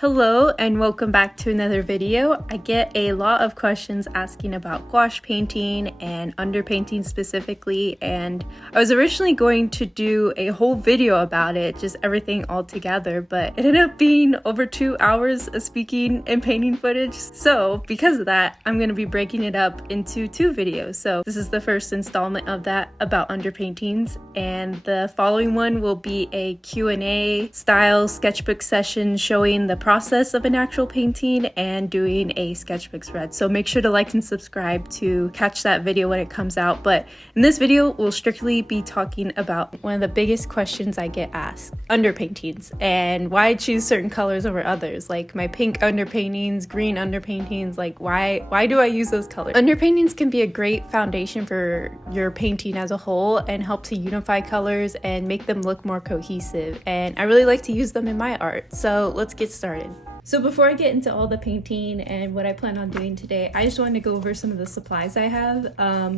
Hello and welcome back to another video. I get a lot of questions asking about gouache painting and underpainting specifically, and I was originally going to do a whole video about it, just everything all together, but it ended up being over 2 hours of speaking and painting footage. So because of that, I'm going to be breaking it up into 2 videos. So this is the first installment of that about underpaintings, and the following one will be a Q&A style sketchbook session showing the process of an actual painting and doing a sketchbook spread. So make sure to like and subscribe to catch that video when it comes out. But in this video, we'll strictly be talking about one of the biggest questions I get asked, underpaintings, and why I choose certain colors over others, like my pink underpaintings, green underpaintings, like why do I use those colors? Underpaintings can be a great foundation for your painting as a whole and help to unify colors and make them look more cohesive. And I really like to use them in my art. So let's get started. So before I get into all the painting and what I plan on doing today, I just wanted to go over some of the supplies I have.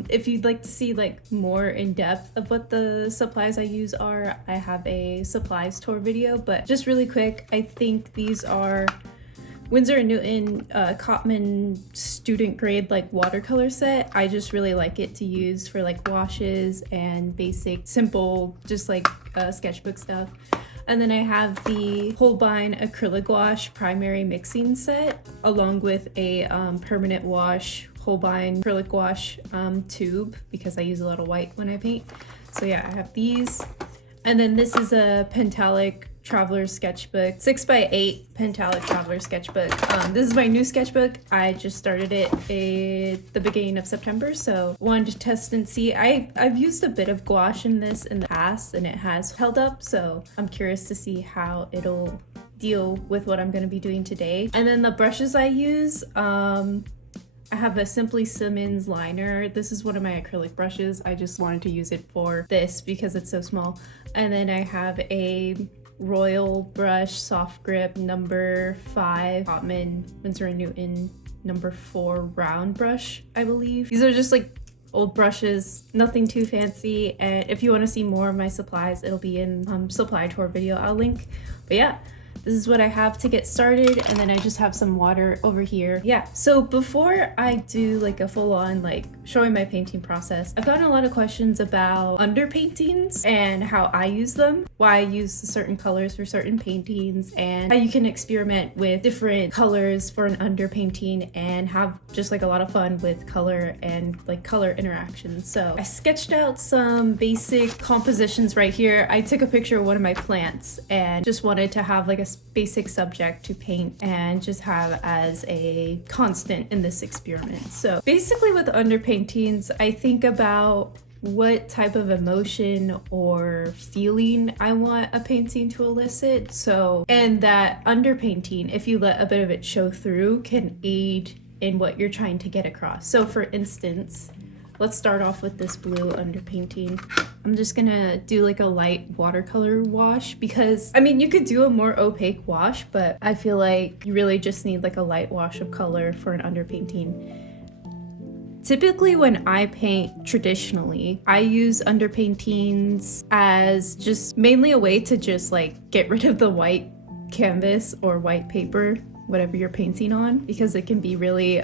If you'd like to see more in depth of what the supplies I use are, I have a supplies tour video, but just really quick, I think these are Winsor & Newton Cotman student grade watercolor set. I just really like it to use for gouaches and basic, simple, just sketchbook stuff. And then I have the Holbein Acryla Gouache primary mixing set, along with a permanent wash Holbein acrylic gouache tube, because I use a lot of white when I paint. So yeah, I have these. And then this is a Pentalic Traveler Sketchbook, 6x8 Pentalic Traveler Sketchbook. This is my new sketchbook. I just started it at the beginning of September, so wanted to test and see. I've used a bit of gouache in this in the past, and it has held up, so I'm curious to see how it'll deal with what I'm going to be doing today. And then the brushes I use, I have a Simply Simmons liner. This is one of my acrylic brushes. I just wanted to use it for this because it's so small. And then I have a Royal brush, soft grip, number 5, Cotman, Winsor & Newton, number 4 round brush, I believe. These are just old brushes, nothing too fancy. And if you want to see more of my supplies, it'll be in supply tour video I'll link. But yeah, this is what I have to get started, and then I just have some water over here. Yeah, so before I do a full-on showing my painting process, I've gotten a lot of questions about underpaintings and how I use them, why I use certain colors for certain paintings, and how you can experiment with different colors for an underpainting and have just a lot of fun with color and color interactions. So I sketched out some basic compositions right here. I took a picture of one of my plants and just wanted to have a basic subject to paint and just have as a constant in this experiment. So basically with underpaintings, I think about what type of emotion or feeling I want a painting to elicit. So, and that underpainting, if you let a bit of it show through, can aid in what you're trying to get across. So for instance, let's start off with this blue underpainting. I'm just gonna do a light watercolor wash, because I mean you could do a more opaque wash, but I feel like you really just need a light wash of color for an underpainting. Typically when I paint traditionally, I use underpaintings as just mainly a way to just get rid of the white canvas or white paper, whatever you're painting on, because it can be really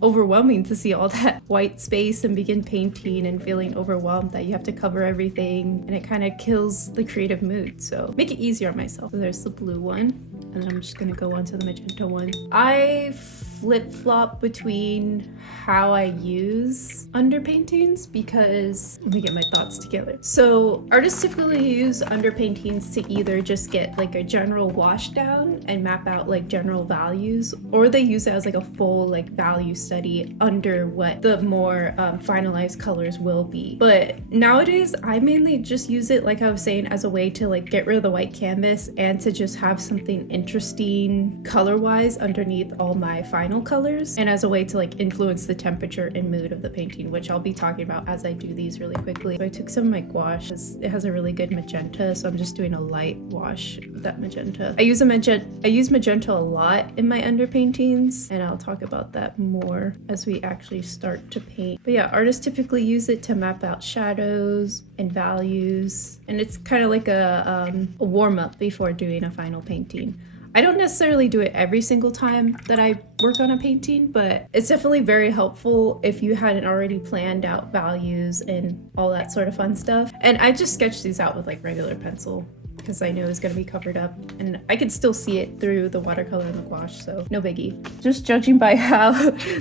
overwhelming to see all that white space and begin painting and feeling overwhelmed that you have to cover everything, and it kind of kills the creative mood. So make it easier on myself. So there's the blue one, and then I'm just gonna go on to the magenta one. I flip-flop between how I use underpaintings because, let me get my thoughts together. So artists typically use underpaintings to either just get a general wash down and map out general values, or they use it as a full value study under what the more finalized colors will be. But nowadays I mainly just use it, like I was saying, as a way to get rid of the white canvas and to just have something interesting color-wise underneath all my final colors, and as a way to influence the temperature and mood of the painting, which I'll be talking about as I do these really quickly. So I took some of my gouache. It has a really good magenta, so I'm just doing a light wash of that magenta. I use magenta a lot in my underpaintings, and I'll talk about that more as we actually start to paint. But yeah, artists typically use it to map out shadows and values, and it's kind of like a warm-up before doing a final painting. I don't necessarily do it every single time that I work on a painting, but it's definitely very helpful if you hadn't already planned out values and all that sort of fun stuff. And I just sketched these out with like regular pencil because I knew it was going to be covered up, and I could still see it through the watercolor and the gouache, so no biggie. Just judging by how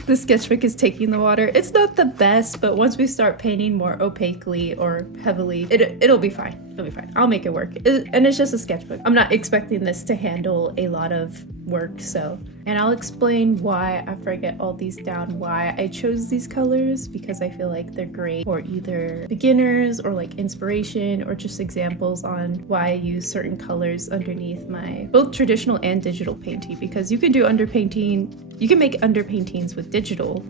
the sketchbook is taking the water, it's not the best, but once we start painting more opaquely or heavily, it'll be fine. It'll be fine. I'll make it work. And it's just a sketchbook. I'm not expecting this to handle a lot of work, so. And I'll explain why, after I get all these down, why I chose these colors, because I feel like they're great for either beginners or like inspiration, or just examples on why I use certain colors underneath my both traditional and digital painting, because you can do underpainting, you can make underpaintings with digital.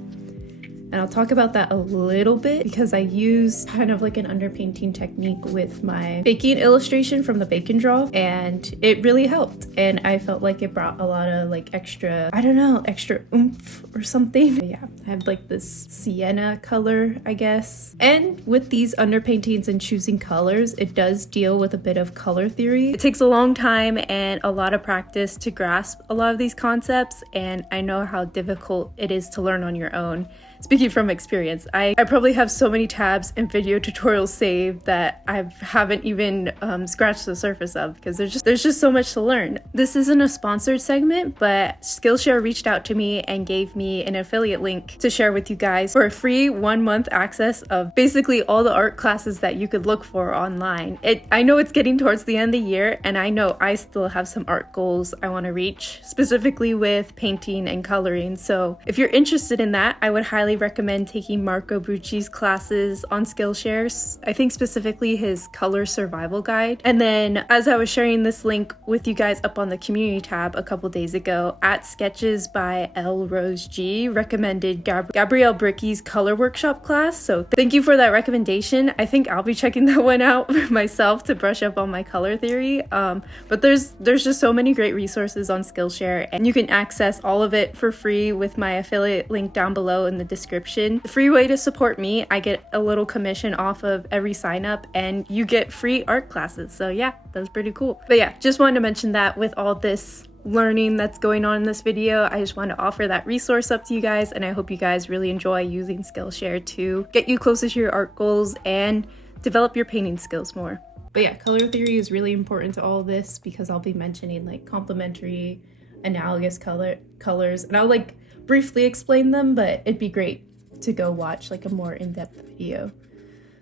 And I'll talk about that a little bit because I use kind of like an underpainting technique with my baking illustration from the Bacon Draw, and it really helped. And I felt like it brought a lot of like extra, I don't know, extra oomph or something. But yeah, I have like this sienna color, I guess. And with these underpaintings and choosing colors, it does deal with a bit of color theory. It takes a long time and a lot of practice to grasp a lot of these concepts, and I know how difficult it is to learn on your own. Speaking from experience, I probably have so many tabs and video tutorials saved that I haven't even scratched the surface of, because there's just so much to learn. This isn't a sponsored segment, but Skillshare reached out to me and gave me an affiliate link to share with you guys for a free 1-month access of basically all the art classes that you could look for online. I know it's getting towards the end of the year, and I know I still have some art goals I want to reach, specifically with painting and coloring. So if you're interested in that, I would highly recommend taking Marco Bucci's classes on Skillshare. I think specifically his color survival guide. And then as I was sharing this link with you guys up on the community tab a couple days ago, at Sketches by L Rose G recommended Gabrielle Bricky's color workshop class. So thank you for that recommendation. I think I'll be checking that one out myself to brush up on my color theory. But there's just so many great resources on Skillshare, and you can access all of it for free with my affiliate link down below in the description. The free way to support me, I get a little commission off of every sign up, and you get free art classes. So yeah, that's pretty cool. But yeah, just wanted to mention that with all this learning that's going on in this video, I just want to offer that resource up to you guys, and I hope you guys really enjoy using Skillshare to get you closer to your art goals and develop your painting skills more. But yeah, color theory is really important to all this because I'll be mentioning like complementary, analogous colors, and I'll like briefly explain them, but it'd be great to go watch like a more in-depth video.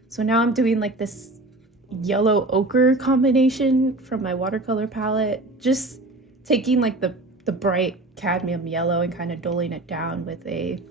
So now I'm doing like this yellow ochre combination from my watercolor palette, just taking like the bright cadmium yellow and kind of dulling it down with a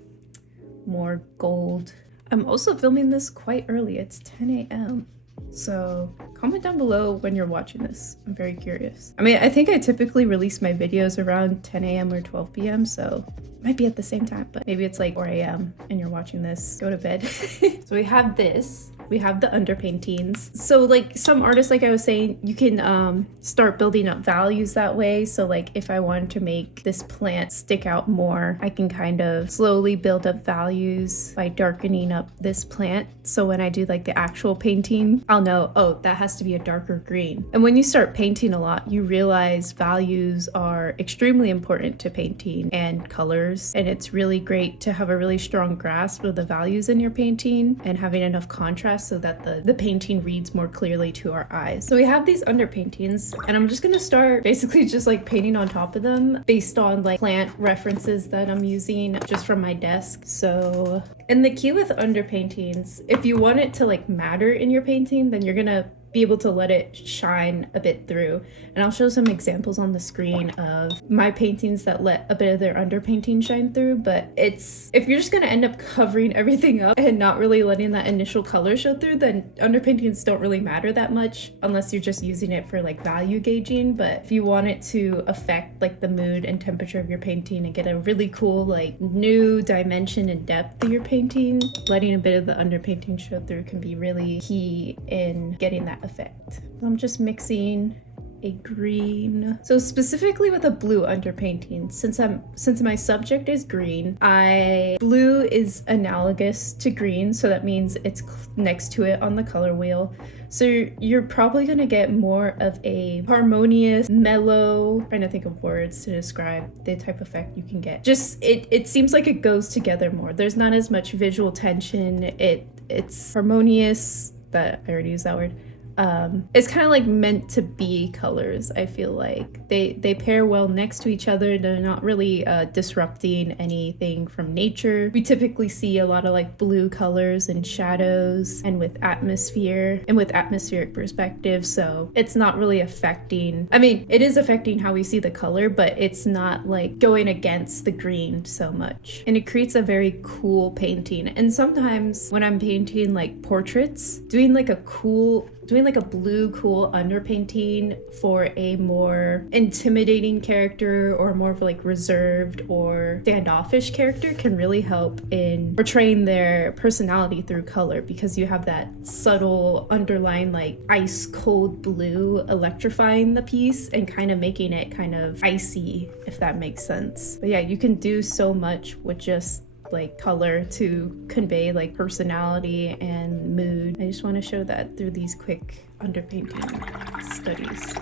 more gold. I'm also filming this quite early. It's 10 a.m. So comment down below when you're watching this. I'm very curious. I mean, I think I typically release my videos around 10 a.m. or 12 p.m. So it might be at the same time, but maybe it's like 4 a.m. and you're watching this. Go to bed. So we have this. We have the underpaintings. So like some artists, like I was saying, you can start building up values that way. So like if I wanted to make this plant stick out more, I can kind of slowly build up values by darkening up this plant. So when I do like the actual painting, I'll know, oh, that has to be a darker green. And when you start painting a lot, you realize values are extremely important to painting and colors. And it's really great to have a really strong grasp of the values in your painting and having enough contrast so that the painting reads more clearly to our eyes. So we have these underpaintings, and I'm just gonna start basically just like painting on top of them based on like plant references that I'm using just from my desk. So, and the key with underpaintings, if you want it to like matter in your painting, then you're gonna be able to let it shine a bit through. And I'll show some examples on the screen of my paintings that let a bit of their underpainting shine through. But it's, if you're just gonna end up covering everything up and not really letting that initial color show through, then underpaintings don't really matter that much unless you're just using it for like value gauging. But if you want it to affect like the mood and temperature of your painting and get a really cool like new dimension and depth to your painting, letting a bit of the underpainting show through can be really key in getting that effect. I'm just mixing a green. So specifically with a blue underpainting, since my subject is green, blue is analogous to green, so that means it's next to it on the color wheel. So you're probably gonna get more of a harmonious, mellow, trying to think of words to describe the type of effect you can get. Just, it seems like it goes together more. There's not as much visual tension. It's harmonious, but I already used that word. It's kind of like meant to be colors. I feel like they pair well next to each other. They're not really disrupting anything from nature. We typically see a lot of like blue colors and shadows and with atmospheric perspective, so it's not really affecting, I mean, it is affecting how we see the color, but it's not like going against the green so much, and it creates a very cool painting. And sometimes when I'm painting like portraits, doing like a blue cool underpainting for a more intimidating character or more of like reserved or standoffish character can really help in portraying their personality through color, because you have that subtle underlying like ice cold blue electrifying the piece and kind of making it kind of icy, if that makes sense. But yeah, you can do so much with just like color to convey like personality and mood. I just want to show that through these quick underpainting studies.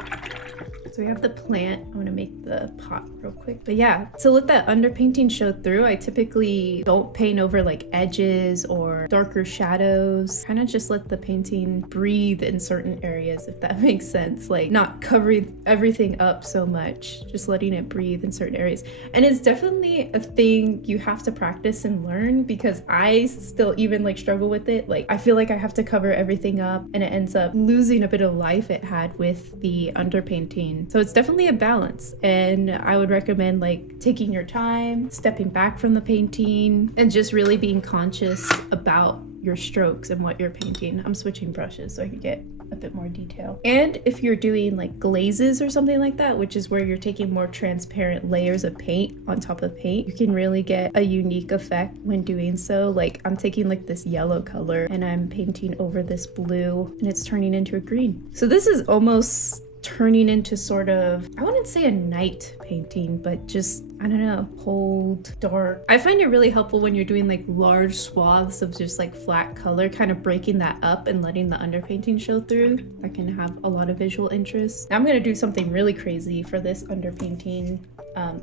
So we have the plant. I want to make the pot real quick. But yeah, to let that underpainting show through, I typically don't paint over like edges or darker shadows. Kind of just let the painting breathe in certain areas, if that makes sense. Like not covering everything up so much, just letting it breathe in certain areas. And it's definitely a thing you have to practice and learn, because I still even like struggle with it. Like I feel like I have to cover everything up and it ends up losing a bit of life it had with the underpainting. So it's definitely a balance, and I would recommend like taking your time, stepping back from the painting, and just really being conscious about your strokes and what you're painting. I'm switching brushes so I can get a bit more detail. And if you're doing like glazes or something like that, which is where you're taking more transparent layers of paint on top of paint, you can really get a unique effect when doing so. Like I'm taking like this yellow color and I'm painting over this blue and it's turning into a green. So this is almost turning into sort of, I wouldn't say a night painting, but just, I don't know, cold, dark. I find it really helpful when you're doing like large swaths of just like flat color, kind of breaking that up and letting the underpainting show through. That can have a lot of visual interest. Now I'm gonna do something really crazy for this underpainting.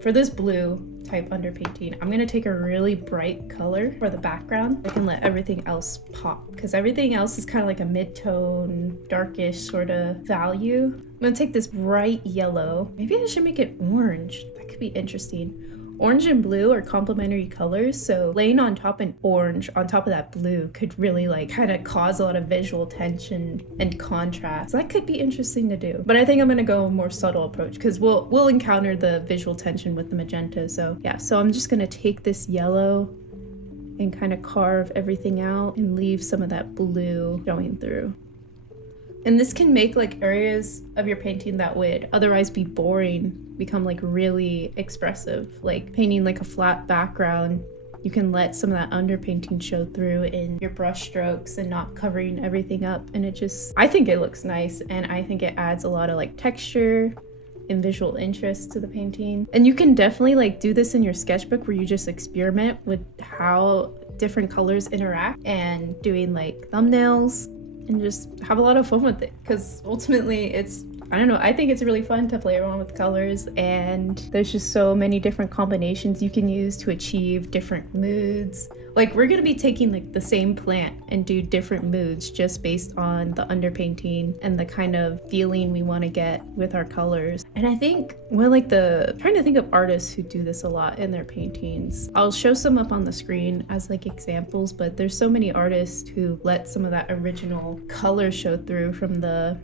For this blue type underpainting, I'm gonna take a really bright color for the background. I can let everything else pop, because everything else is kind of like a mid-tone, darkish sort of value. I'm gonna take this bright yellow. Maybe I should make it orange. That could be interesting. Orange and blue are complementary colors, so laying on top an orange on top of that blue could really like kind of cause a lot of visual tension and contrast. So that could be interesting to do. But I think I'm gonna go a more subtle approach, because we'll encounter the visual tension with the magenta. So yeah, so I'm just gonna take this yellow and kind of carve everything out and leave some of that blue showing through. And this can make like areas of your painting that would otherwise be boring become like really expressive. Like painting like a flat background, you can let some of that underpainting show through in your brush strokes and not covering everything up. And it just, I think it looks nice, and I think it adds a lot of like texture and visual interest to the painting. And you can definitely like do this in your sketchbook, where you just experiment with how different colors interact and doing like thumbnails, and just have a lot of fun with it, because ultimately it's, I don't know, I think it's really fun to play around with colors, and there's just so many different combinations you can use to achieve different moods. Like we're gonna be taking like the same plant and do different moods just based on the underpainting and the kind of feeling we want to get with our colors. And I think when like trying to think of artists who do this a lot in their paintings. I'll show some up on the screen as like examples, but there's so many artists who let some of that original color show through from the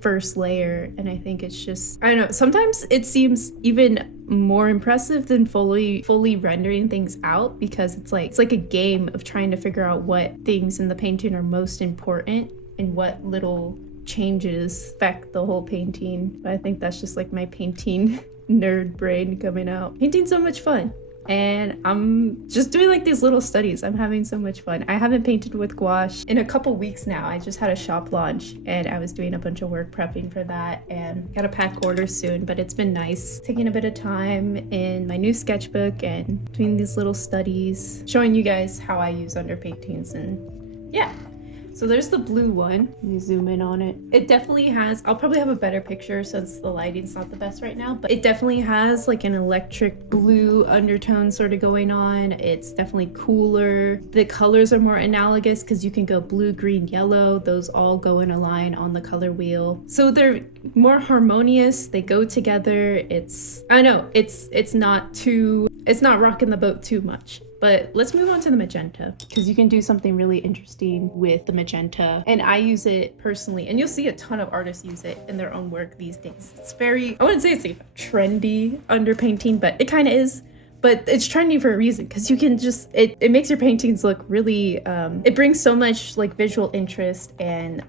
first layer. And I think it's just, I don't know, sometimes it seems even more impressive than fully rendering things out, because it's like a game of trying to figure out what things in the painting are most important and what little changes affect the whole painting. But I think that's just like my painting nerd brain coming out. Painting's so much fun. and I'm just doing like these little studies. I'm having so much fun. I haven't painted with gouache in a couple weeks now. I just had a shop launch and I was doing a bunch of work prepping for that, and got a pack order soon, but it's been nice taking a bit of time in my new sketchbook and doing these little studies, showing you guys how I use underpaintings. And yeah, so there's the blue one. Let me zoom in on it. It definitely has, I'll probably have a better picture since the lighting's not the best right now, but it definitely has like an electric blue undertone sort of going on. It's definitely cooler. The colors are more analogous because you can go blue, green, yellow. Those all go in a line on the color wheel. So they're more harmonious. They go together. I know, it's not rocking the boat too much. But let's move on to the magenta, because you can do something really interesting with the magenta. And I use it personally, and you'll see a ton of artists use it in their own work these days. It's very, I wouldn't say it's like trendy underpainting, but it kind of is. But it's trendy for a reason, because you can just, it makes your paintings look really, it brings so much like visual interest and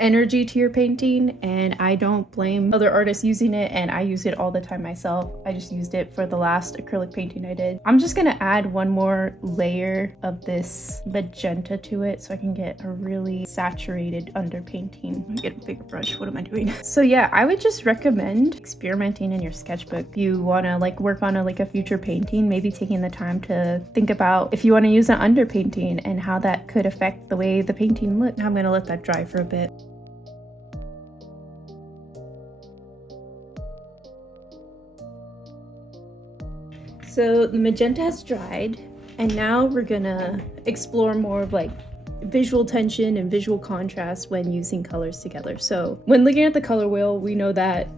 energy to your painting. And I don't blame other artists using it, and I use it all the time myself. I just used it for the last acrylic painting I did. I'm just gonna add one more layer of this magenta to it so I can get a really saturated underpainting. Let me get a bigger brush. What am I doing? So yeah, I would just recommend experimenting in your sketchbook. If you wanna like work on a future painting, maybe taking the time to think about if you want to use an underpainting and how that could affect the way the painting looks. I'm going to let that dry for a bit. So the magenta has dried, and now we're gonna explore more of like visual tension and visual contrast when using colors together. So when looking at the color wheel, we know that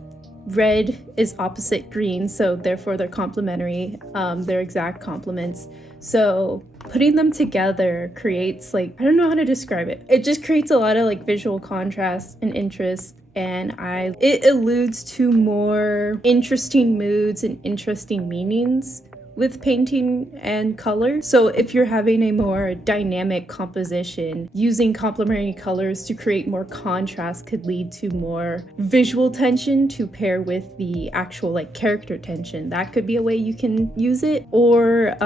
red is opposite green, so therefore they're complementary. They're exact complements. So putting them together creates like, I don't know how to describe it. It just creates a lot of like visual contrast and interest, and it alludes to more interesting moods and interesting meanings with painting and color. So if you're having a more dynamic composition, using complementary colors to create more contrast could lead to more visual tension to pair with the actual like character tension. That could be a way you can use it. Or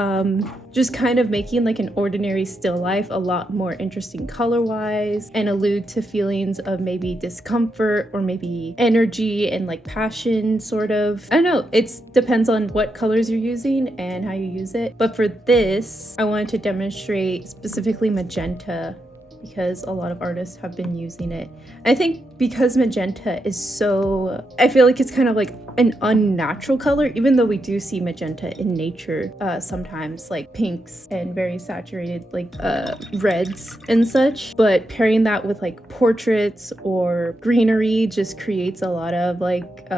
just kind of making like an ordinary still life a lot more interesting color-wise, and allude to feelings of maybe discomfort or maybe energy and like passion, sort of. I don't know, it depends on what colors you're using and how you use it. But for this, I wanted to demonstrate specifically magenta, because a lot of artists have been using it. I think because magenta is so, I feel like it's kind of like an unnatural color, even though we do see magenta in nature sometimes, like pinks and very saturated like reds and such. But pairing that with like portraits or greenery just creates a lot of like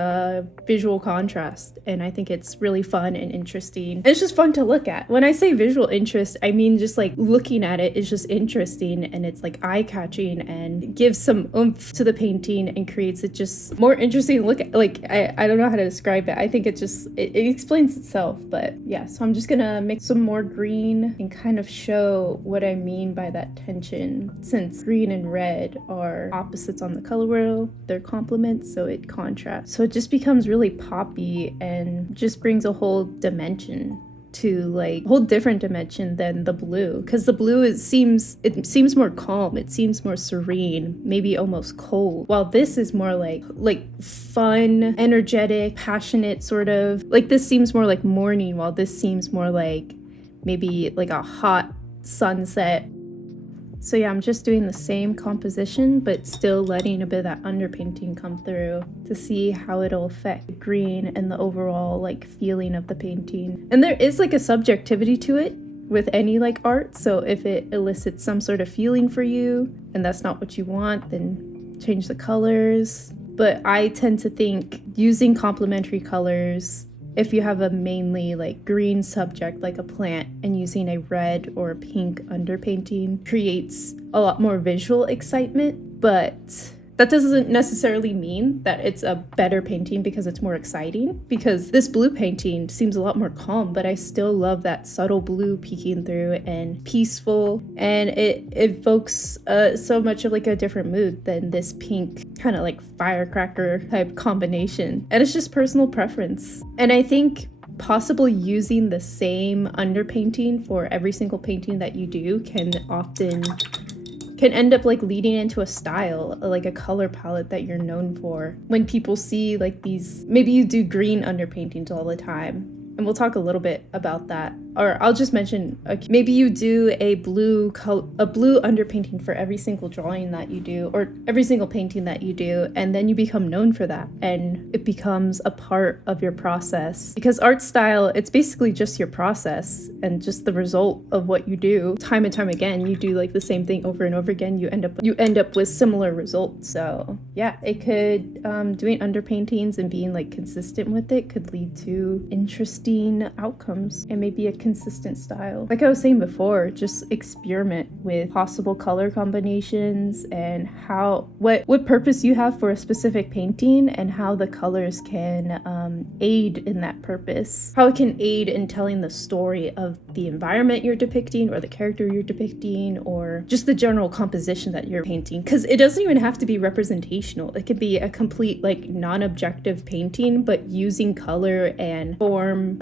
visual contrast, and I think it's really fun and interesting. It's just fun to look at. When I say visual interest, I mean just like looking at it is just interesting, and it's like eye-catching and gives some oomph to the painting and creates it just more interesting to look at. Like I don't know how to describe it. I think it explains itself. But yeah, so I'm just gonna mix some more green and kind of show what I mean by that tension, since green and red are opposites on the color wheel. They're complements, so it contrasts. So it just becomes really poppy and just brings a whole dimension to like a whole different dimension than the blue, because the blue seems more calm, it seems more serene, maybe almost cold, while this is more like fun, energetic, passionate, sort of like. This seems more like morning, while this seems more like maybe like a hot sunset. So yeah, I'm just doing the same composition, but still letting a bit of that underpainting come through to see how it'll affect the green and the overall like feeling of the painting. And there is like a subjectivity to it with any like art. So if it elicits some sort of feeling for you and that's not what you want, then change the colors. But I tend to think using complementary colors, if you have a mainly like green subject like a plant, and using a red or a pink underpainting creates a lot more visual excitement. But that doesn't necessarily mean that it's a better painting because it's more exciting, because this blue painting seems a lot more calm, but I still love that subtle blue peeking through and peaceful, and it evokes so much of like a different mood than this pink kind of like firecracker type combination. And it's just personal preference. And I think possibly using the same underpainting for every single painting that you do can end up like leading into a style, like a color palette that you're known for. When people see like these, maybe you do green underpaintings all the time, and we'll talk a little bit about that. Or I'll just mention, maybe you do a blue underpainting for every single drawing that you do, or every single painting that you do, and then you become known for that, and it becomes a part of your process. Because art style, it's basically just your process and just the result of what you do. Time and time again, you do like the same thing over and over again, you end up with similar results. So yeah, it could, doing underpaintings and being like consistent with it could lead to interesting outcomes and maybe a consistent style. Like I was saying before, just experiment with possible color combinations and what purpose you have for a specific painting, and how the colors can aid in that purpose. How it can aid in telling the story of the environment you're depicting, or the character you're depicting, or just the general composition that you're painting. Because it doesn't even have to be representational. It could be a complete like non-objective painting, but using color and form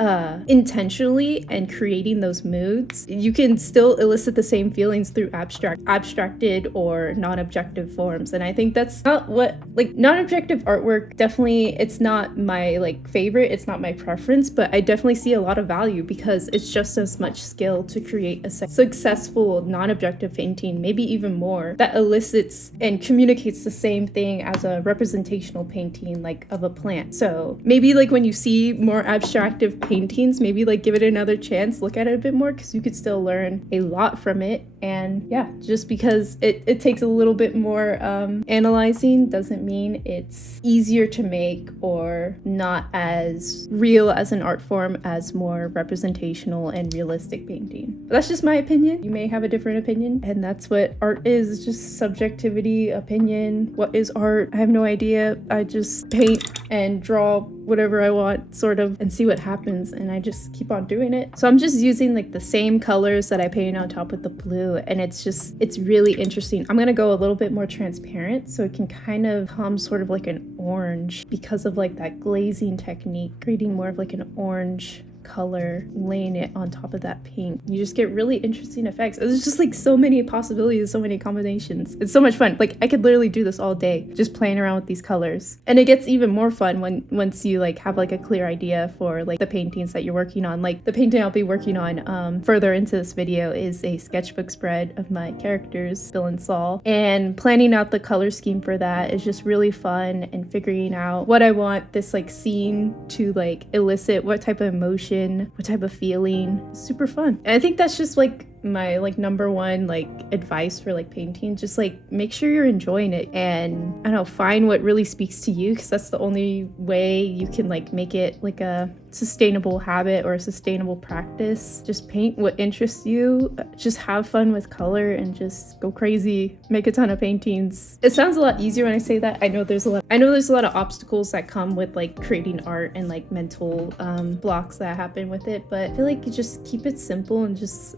intentionally and creating those moods. You can still elicit the same feelings through abstracted or non-objective forms. And I think that's not what, like, non-objective artwork, definitely, it's not my like favorite, it's not my preference, but I definitely see a lot of value because it's just as much skill to create a successful non-objective painting, maybe even more, that elicits and communicates the same thing as a representational painting, like of a plant. So maybe like when you see more abstractive paintings, maybe like give it another chance, look at it a bit more, because you could still learn a lot from it. And yeah, just because it takes a little bit more analyzing doesn't mean it's easier to make or not as real as an art form as more representational and realistic painting. But that's just my opinion. You may have a different opinion, and that's what art is, just subjectivity, opinion. What is art? I have no idea. I just paint and draw whatever I want, sort of, and see what happens, and I just keep on doing it. So I'm just using like the same colors that I painted on top with the blue, and it's really interesting. I'm gonna go a little bit more transparent so it can kind of come sort of like an orange because of like that glazing technique, creating more of like an orange color, laying it on top of that pink. You just get really interesting effects. There's just like so many possibilities, so many combinations. It's so much fun. Like I could literally do this all day, just playing around with these colors. And it gets even more fun once you like have like a clear idea for like the paintings that you're working on. Like the painting I'll be working on further into this video is a sketchbook spread of my characters, Bill and Saul. And planning out the color scheme for that is just really fun, and figuring out what I want this like scene to like elicit, what type of emotion, what type of feeling. Super fun. And I think that's just like my like number one like advice for like painting. Just like make sure you're enjoying it, and I don't know, find what really speaks to you, because that's the only way you can like make it like a sustainable habit or a sustainable practice. Just paint what interests you, just have fun with color, and just go crazy, make a ton of paintings. It sounds a lot easier when I say that. I know there's a lot of obstacles that come with like creating art, and like mental blocks that happen with it, but I feel like you just keep it simple and just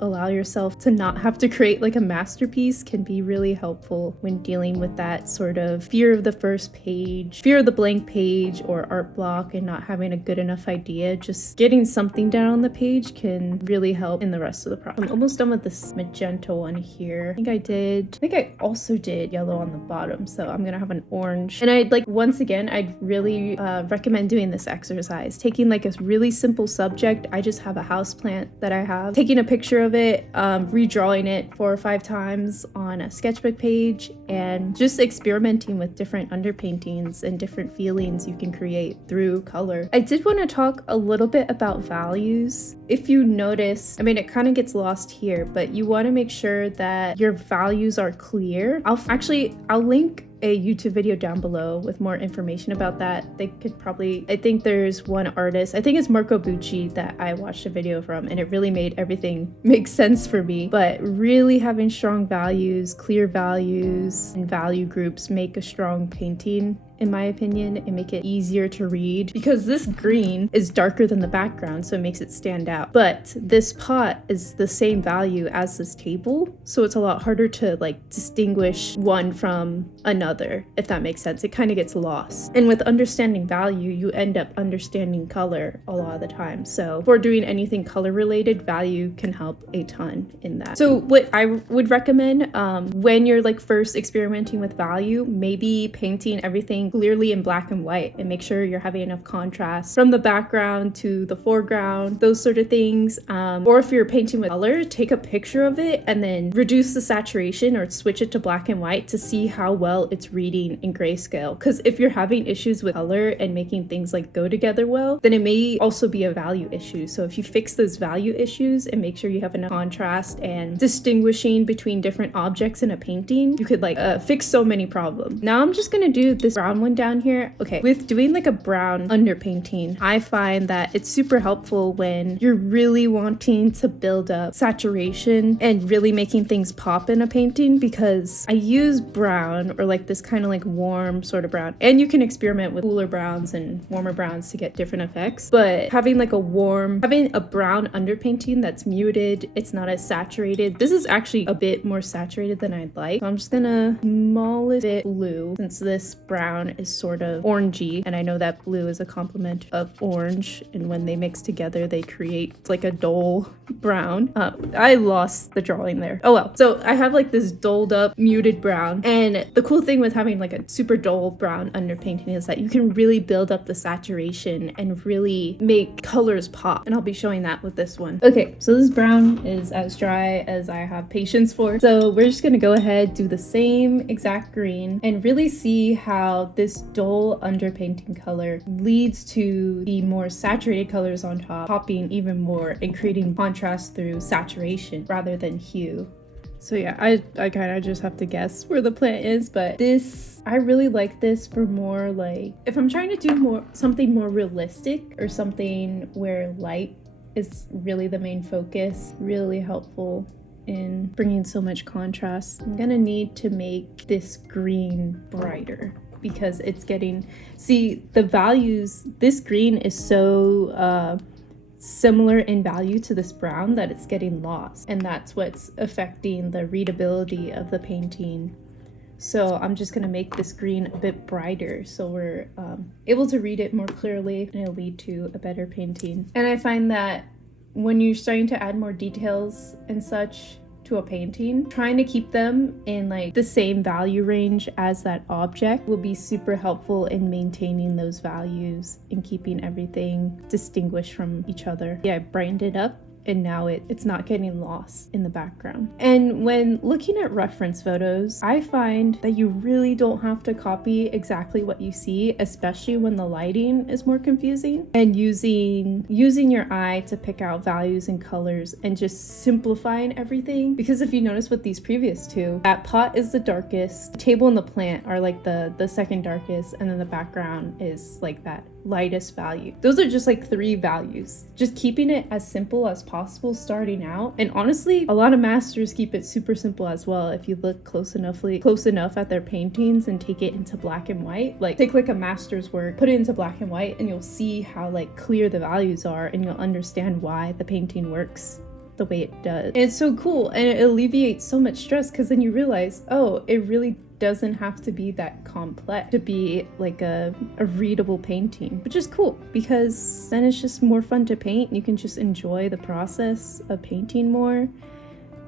allow yourself to not have to create like a masterpiece can be really helpful when dealing with that sort of fear of the first page, fear of the blank page or art block, and not having a good enough idea. Just getting something down on the page can really help in the rest of the process. I'm almost done with this magenta one here. I think I also did yellow on the bottom, so I'm gonna have an orange. And I'd like, once again, I'd really recommend doing this exercise, taking like a really simple subject. I just have a house plant that I have, taking a picture of it, redrawing it 4 or 5 times on a sketchbook page, and just experimenting with different underpaintings and different feelings you can create through color. I did want to talk a little bit about values. If you notice, I mean, it kind of gets lost here, but you want to make sure that your values are clear. I'll link a YouTube video down below with more information about that. They could probably, I think there's one artist, I think it's Marco Bucci, that I watched a video from, and it really made everything make sense for me. But really having strong values, clear values, and value groups make a strong painting. in my opinion, and make it easier to read, because this green is darker than the background, so it makes it stand out. But this pot is the same value as this table, so it's a lot harder to like distinguish one from another, if that makes sense. It kind of gets lost. And with understanding value, you end up understanding color a lot of the time. So for doing anything color related, value can help a ton in that. So what I would recommend when you're like first experimenting with value, maybe painting everything clearly in black and white, and make sure you're having enough contrast from the background to the foreground, those sort of things. Or if you're painting with color, take a picture of it and then reduce the saturation or switch it to black and white to see how well it's reading in grayscale. Because if you're having issues with color and making things like go together well, then it may also be a value issue. So if you fix those value issues and make sure you have enough contrast and distinguishing between different objects in a painting, you could like fix so many problems. Now I'm just gonna do this brown one down here. Okay, with doing like a brown underpainting, I find that it's super helpful when you're really wanting to build up saturation and really making things pop in a painting, because I use brown, or like this kind of like warm sort of brown, and you can experiment with cooler browns and warmer browns to get different effects, but having a brown underpainting that's muted, it's not as saturated. This is actually a bit more saturated than I'd like, so I'm just gonna mull it a bit blue, since this brown is sort of orangey, and I know that blue is a complement of orange, and when they mix together they create like a dull brown. I lost the drawing there. Oh well. So I have like this dulled up muted brown, and the cool thing with having like a super dull brown underpainting is that you can really build up the saturation and really make colors pop, and I'll be showing that with this one. Okay, so this brown is as dry as I have patience for, so we're just gonna go ahead, do the same exact green, and really see how this dull underpainting color leads to the more saturated colors on top popping even more and creating contrast through saturation rather than hue. So yeah, I kind of just have to guess where the plant is, but this, I really like this for more like, if I'm trying to do something more realistic, or something where light is really the main focus, really helpful in bringing so much contrast. I'm gonna need to make this green brighter, because it's getting, see the values, this green is so similar in value to this brown that it's getting lost, and that's what's affecting the readability of the painting. So I'm just gonna make this green a bit brighter so we're able to read it more clearly, and it'll lead to a better painting. And I find that when you're starting to add more details and such to a painting, trying to keep them in like the same value range as that object will be super helpful in maintaining those values and keeping everything distinguished from each other. Yeah, I brightened it up, and now it's not getting lost in the background. And when looking at reference photos, I find that you really don't have to copy exactly what you see, especially when the lighting is more confusing, and using your eye to pick out values and colors and just simplifying everything. Because if you notice with these previous two, that pot is the darkest, the table and the plant are like the second darkest, and then the background is like that lightest value. Those are just like 3 values. Just keeping it as simple as possible starting out. And honestly, a lot of masters keep it super simple as well. If you look close enough at their paintings and take it into black and white, like take like a master's work, put it into black and white, and you'll see how like clear the values are, and you'll understand why the painting works the way it does. And it's so cool, and it alleviates so much stress, because then you realize, oh, it really doesn't have to be that complex to be like a readable painting, which is cool, because then it's just more fun to paint. You can just enjoy the process of painting more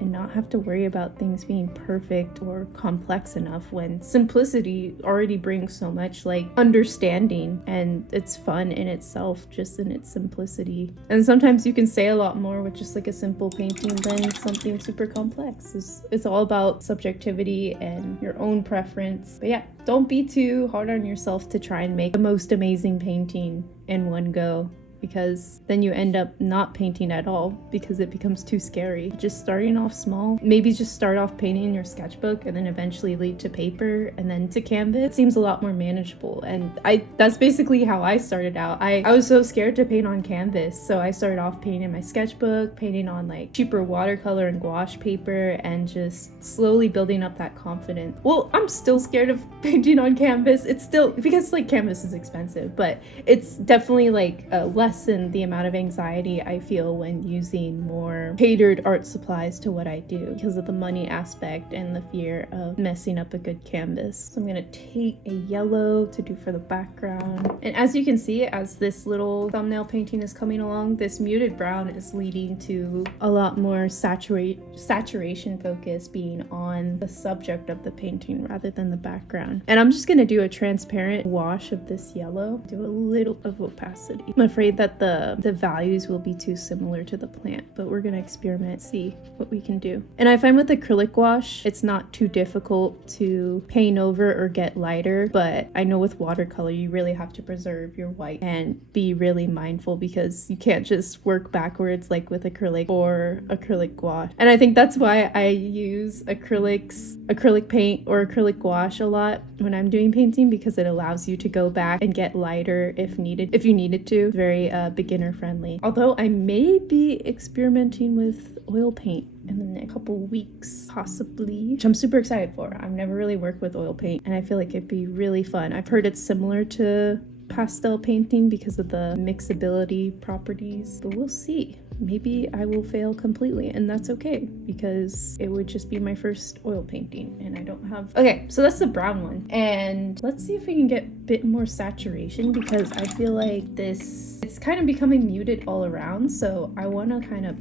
and not have to worry about things being perfect or complex enough, when simplicity already brings so much like understanding, and it's fun in itself just in its simplicity. And sometimes you can say a lot more with just like a simple painting than something super complex. It's all about subjectivity and your own preference. But yeah, don't be too hard on yourself to try and make the most amazing painting in one go. because then you end up not painting at all because it becomes too scary. Just starting off small, maybe just start off painting in your sketchbook and then eventually lead to paper and then to canvas. It seems a lot more manageable, and that's basically how I started out. I was so scared to paint on canvas, so I started off painting in my sketchbook, painting on like cheaper watercolor and gouache paper, and just slowly building up that confidence. Well, I'm still scared of painting on canvas. It's still, because like canvas is expensive, but it's definitely like lessen the amount of anxiety I feel when using more catered art supplies to what I do because of the money aspect and the fear of messing up a good canvas. So I'm gonna take a yellow to do for the background. And as you can see, as this little thumbnail painting is coming along, this muted brown is leading to a lot more saturation focus being on the subject of the painting rather than the background. And I'm just gonna do a transparent wash of this yellow, do a little of opacity. I'm afraid that the values will be too similar to the plant, but we're gonna experiment, see what we can do. And I find with acrylic wash, it's not too difficult to paint over or get lighter, but I know with watercolor, you really have to preserve your white and be really mindful because you can't just work backwards like with acrylic or acrylic gouache. And I think that's why I use acrylic paint or acrylic gouache a lot when I'm doing painting, because it allows you to go back and get lighter if you needed to. Very beginner friendly. Although I may be experimenting with oil paint in the next couple weeks, possibly, which I'm super excited for. I've never really worked with oil paint and I feel like it'd be really fun. I've heard it's similar to pastel painting because of the mixability properties, but we'll see. Maybe I will fail completely, and that's okay because it would just be my first oil painting and I don't have... Okay, so that's the brown one, and let's see if we can get a bit more saturation because I feel like it's kind of becoming muted all around, so I want to kind of...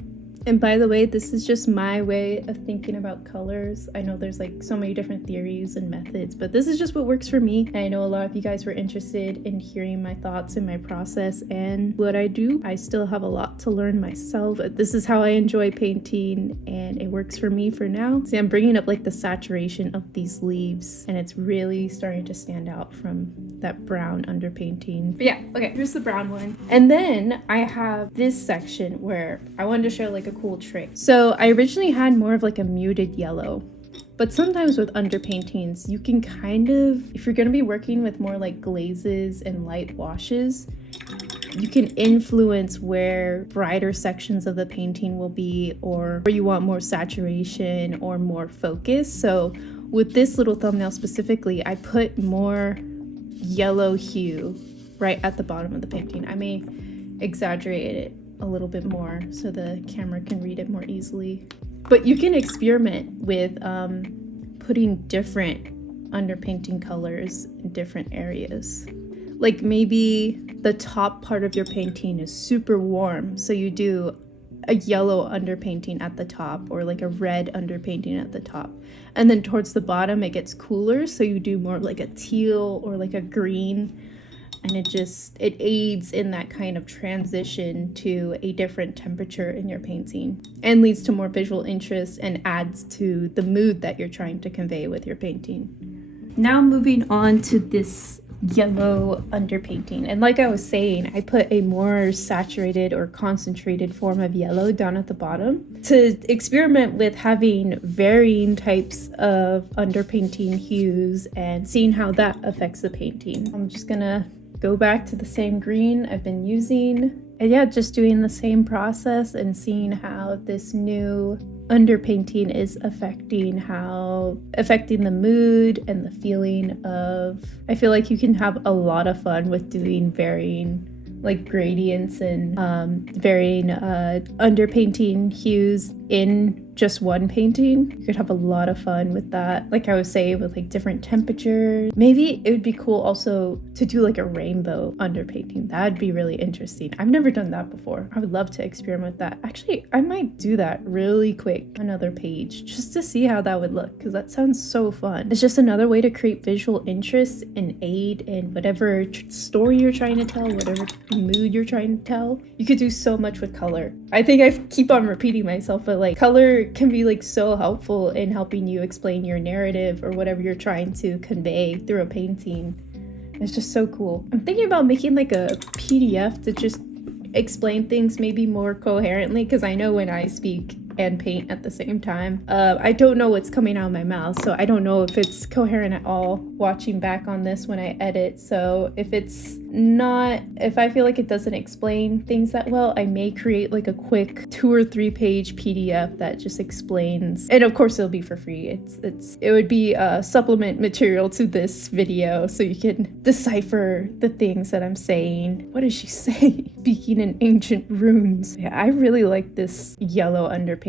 And by the way, this is just my way of thinking about colors. I know there's like so many different theories and methods, but this is just what works for me. And I know a lot of you guys were interested in hearing my thoughts and my process and what I do. I still have a lot to learn myself, but this is how I enjoy painting and it works for me for now. See, I'm bringing up like the saturation of these leaves and it's really starting to stand out from that brown underpainting. But yeah, okay, here's the brown one. And then I have this section where I wanted to show like a cool trick. So I originally had more of like a muted yellow, but sometimes with underpaintings you can kind of, if you're going to be working with more like glazes and light washes, you can influence where brighter sections of the painting will be, or where you want more saturation or more focus. So with this little thumbnail specifically, I put more yellow hue right at the bottom of the painting. I may exaggerate it a little bit more so the camera can read it more easily, but you can experiment with putting different underpainting colors in different areas. Like maybe the top part of your painting is super warm, so you do a yellow underpainting at the top or like a red underpainting at the top, and then towards the bottom it gets cooler, so you do more like a teal or like a green, and it aids in that kind of transition to a different temperature in your painting and leads to more visual interest and adds to the mood that you're trying to convey with your painting. Now moving on to this yellow underpainting, and like I was saying, I put a more saturated or concentrated form of yellow down at the bottom to experiment with having varying types of underpainting hues and seeing how that affects the painting. I'm just gonna go back to the same green I've been using, and yeah, just doing the same process and seeing how this new underpainting is affecting the mood and the feeling of... I feel like you can have a lot of fun with doing varying like gradients and varying underpainting hues in just one painting. You could have a lot of fun with that. Like I was saying, with like different temperatures. Maybe it would be cool also to do like a rainbow underpainting. That'd be really interesting. I've never done that before. I would love to experiment with that. Actually, I might do that really quick, another page, just to see how that would look, because that sounds so fun. It's just another way to create visual interest and aid in whatever story you're trying to tell, whatever mood you're trying to tell. You could do so much with color. I think I keep on repeating myself, but like color can be like so helpful in helping you explain your narrative or whatever you're trying to convey through a painting. It's just so cool. I'm thinking about making like a PDF to just explain things maybe more coherently, because I know when I speak and paint at the same time, I don't know what's coming out of my mouth, so I don't know if it's coherent at all watching back on this when I edit. So if I feel like it doesn't explain things that well, I may create like a quick 2 or 3 page PDF that just explains, and of course it'll be for free. It would be supplement material to this video, so you can decipher the things that I'm saying. What does she say? Speaking in ancient runes. Yeah, I really like this yellow underpainting.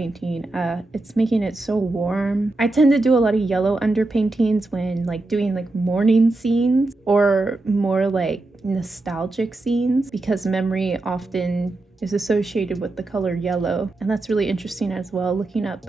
It's making it so warm. I tend to do a lot of yellow underpaintings when like doing like morning scenes or more like nostalgic scenes, because memory often is associated with the color yellow, and that's really interesting as well. Looking up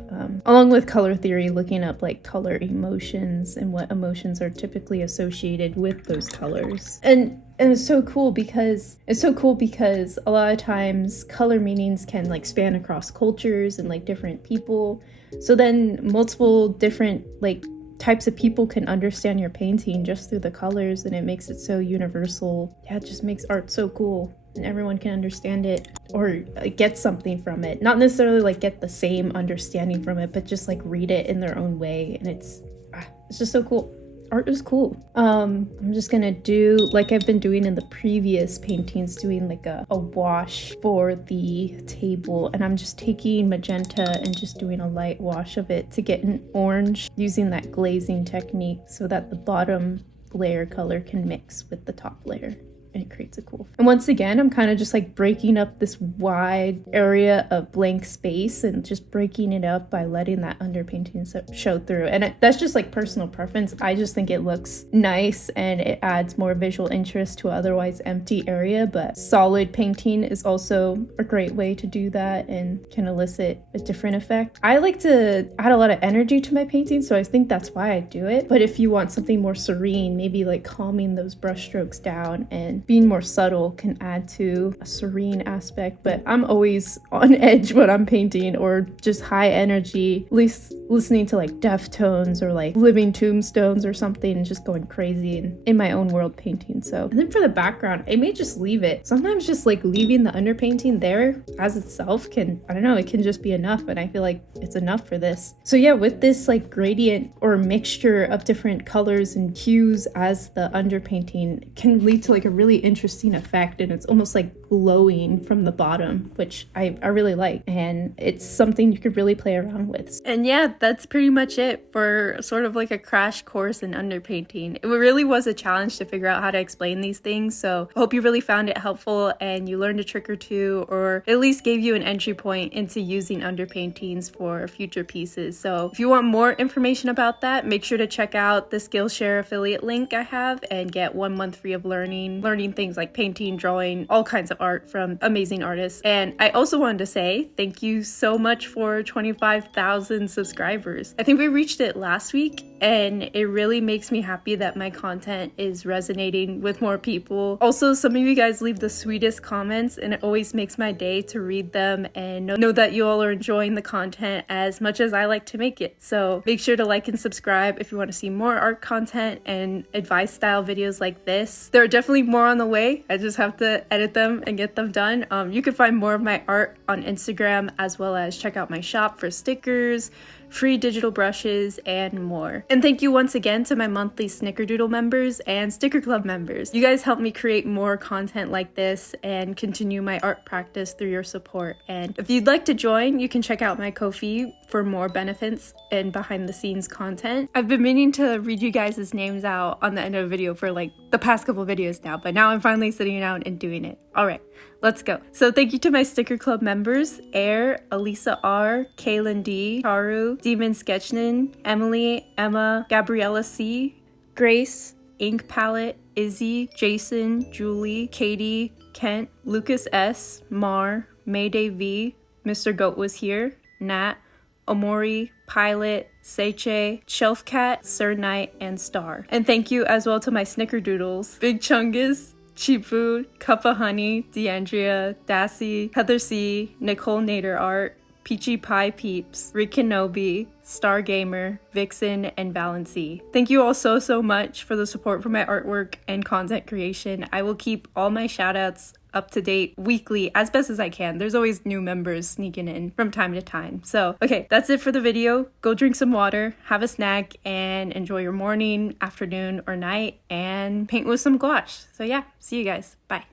along with color theory, looking up like color emotions and what emotions are typically associated with those colors. And it's so cool because a lot of times color meanings can like span across cultures and like different people, so then multiple different like types of people can understand your painting just through the colors, and it makes it so universal. Yeah, it just makes art so cool, and everyone can understand it or get something from it. Not necessarily like get the same understanding from it, but just like read it in their own way, and it's just so cool. Art is cool. I'm just gonna do like I've been doing in the previous paintings, doing like a wash for the table, and I'm just taking magenta and just doing a light wash of it to get an orange, using that glazing technique so that the bottom layer color can mix with the top layer, and it creates a cool. And once again, I'm kind of just like breaking up this wide area of blank space and just breaking it up by letting that underpainting show through. And that's just like personal preference. I just think it looks nice and it adds more visual interest to an otherwise empty area, but solid painting is also a great way to do that and can elicit a different effect. I like to add a lot of energy to my painting, so I think that's why I do it. But if you want something more serene, maybe like calming those brush strokes down and being more subtle can add to a serene aspect. But I'm always on edge when I'm painting, or just high energy, at least listening to like Deftones or like Living Tombstones or something, and just going crazy in my own world painting. So, and then for the background, I may just leave it. Sometimes just like leaving the underpainting there as itself can, I don't know, it can just be enough, and I feel like it's enough for this. So yeah, with this like gradient or mixture of different colors and hues as the underpainting can lead to like a really interesting effect, and it's almost like glowing from the bottom, which I really like, and it's something you could really play around with. And yeah, that's pretty much it for sort of like a crash course in underpainting. It really was a challenge to figure out how to explain these things, so I hope you really found it helpful and you learned a trick or two, or at least gave you an entry point into using underpaintings for future pieces. So if you want more information about that, make sure to check out the Skillshare affiliate link I have and get 1 month free of learning things like painting, drawing, all kinds of art from amazing artists. And I also wanted to say thank you so much for 25,000 subscribers. I think we reached it last week, and it really makes me happy that my content is resonating with more people. Also, some of you guys leave the sweetest comments, and it always makes my day to read them and know that you all are enjoying the content as much as I like to make it. So make sure to like and subscribe if you want to see more art content and advice style videos like this. There are definitely more on the way. I just have to edit them and get them done. You can find more of my art on Instagram, as well as check out my shop for stickers, free digital brushes, and more. And thank you once again to my monthly Snickerdoodle members and Sticker Club members. You guys help me create more content like this and continue my art practice through your support. And if you'd like to join, you can check out my Ko-fi for more benefits and behind the scenes content. I've been meaning to read you guys' names out on the end of a video for like the past couple videos now, but now I'm finally sitting down and doing it. All right, let's go. So thank you to my Sticker Club members: Air, Elisa R, Kaylin D, Charu, Demon Sketchnin, Emily, Emma, Gabriella C, Grace, Ink Palette, Izzy, Jason, Julie, Katie, Kent, Lucas S, Mar, Mayday V, Mr. Goat Was Here, Nat, Omori, Pilot, Seiche, Shelf Cat, Sir Knight, and Star. And thank you as well to my Snickerdoodles: Big Chungus, Cheap Food, Cup of Honey, Deandria, Dassy, Heather C, Nicole Nader Art, Peachy Pie Peeps, Rick Kenobi, Star Gamer, Vixen, and Valency. Thank you all so much for the support for my artwork and content creation. I will keep all my shoutouts up to date weekly as best as I can. There's always new members sneaking in from time to time. So, okay, that's it for the video. Go drink some water, have a snack, and enjoy your morning, afternoon, or night, and paint with some gouache. So yeah, see you guys. Bye.